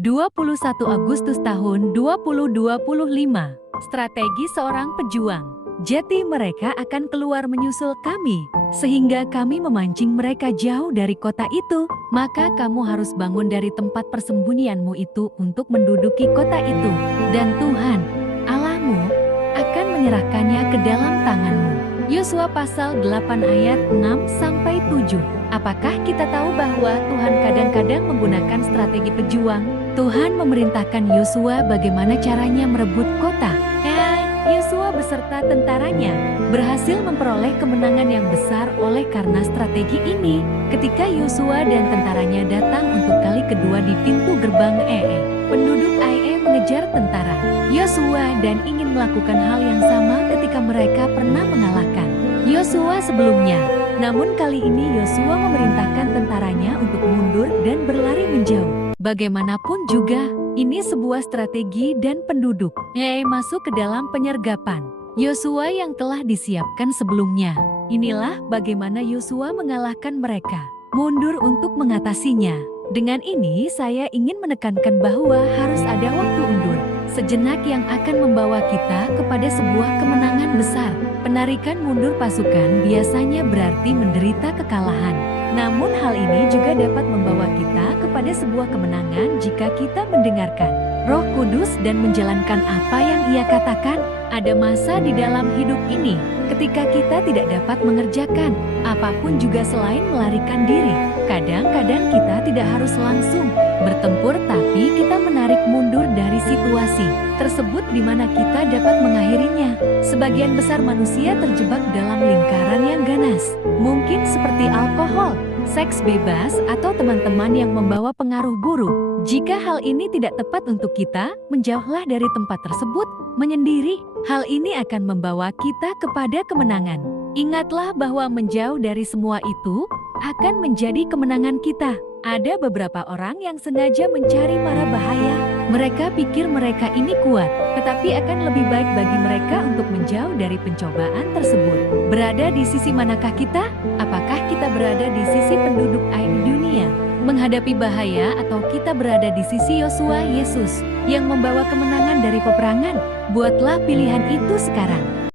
21 Agustus tahun 2025. Strategi seorang pejuang. Jadi mereka akan keluar menyusul kami, sehingga kami memancing mereka jauh dari kota itu. Maka kamu harus bangun dari tempat persembunyianmu itu untuk menduduki kota itu. Dan Tuhan, Allahmu, akan menyerahkannya ke dalam tanganmu. Yosua pasal 8 ayat 6-7. Apakah kita tahu bahwa Tuhan kadang-kadang menggunakan strategi pejuang? Tuhan memerintahkan Yosua bagaimana caranya merebut kota. Yosua beserta tentaranya berhasil memperoleh kemenangan yang besar oleh karena strategi ini. Ketika Yosua dan tentaranya datang untuk kali kedua di pintu gerbang penduduk mengejar tentara Yosua dan ingin melakukan hal yang sama ketika mereka pernah mengalahkan Yosua sebelumnya. Namun kali ini Yosua memerintahkan tentaranya untuk mundur dan berlari menjauh. Bagaimanapun juga, ini sebuah strategi dan penduduk masuk ke dalam penyergapan Yosua yang telah disiapkan sebelumnya. Inilah bagaimana Yosua mengalahkan mereka, mundur untuk mengatasinya. Dengan ini saya ingin menekankan bahwa harus ada waktu undur sejenak yang akan membawa kita kepada sebuah kemenangan besar. Penarikan mundur pasukan biasanya berarti menderita kekalahan. Namun hal ini juga dapat membawa kita kepada sebuah kemenangan jika kita mendengarkan Roh Kudus dan menjalankan apa yang Ia katakan. Ada masa di dalam hidup ini ketika kita tidak dapat mengerjakan apapun juga selain melarikan diri. Kadang-kadang kita tidak harus langsung bertempur, tapi kita menarik mundur dari situasi tersebut di mana kita dapat mengakhirinya. Sebagian besar manusia terjebak dalam lingkaran yang ganas, mungkin seperti alkohol, seks bebas, atau teman-teman yang membawa pengaruh buruk. Jika hal ini tidak tepat untuk kita, menjauhlah dari tempat tersebut, menyendiri. Hal ini akan membawa kita kepada kemenangan. Ingatlah bahwa menjauh dari semua itu akan menjadi kemenangan kita. Ada beberapa orang yang sengaja mencari mara bahaya. Mereka pikir mereka ini kuat, tetapi akan lebih baik bagi mereka untuk menjauh dari pencobaan tersebut. Berada di sisi manakah kita? Apakah kita berada di sisi penduduk dunia menghadapi bahaya, atau kita berada di sisi Yosua Yesus yang membawa kemenangan dari peperangan? Buatlah pilihan itu sekarang.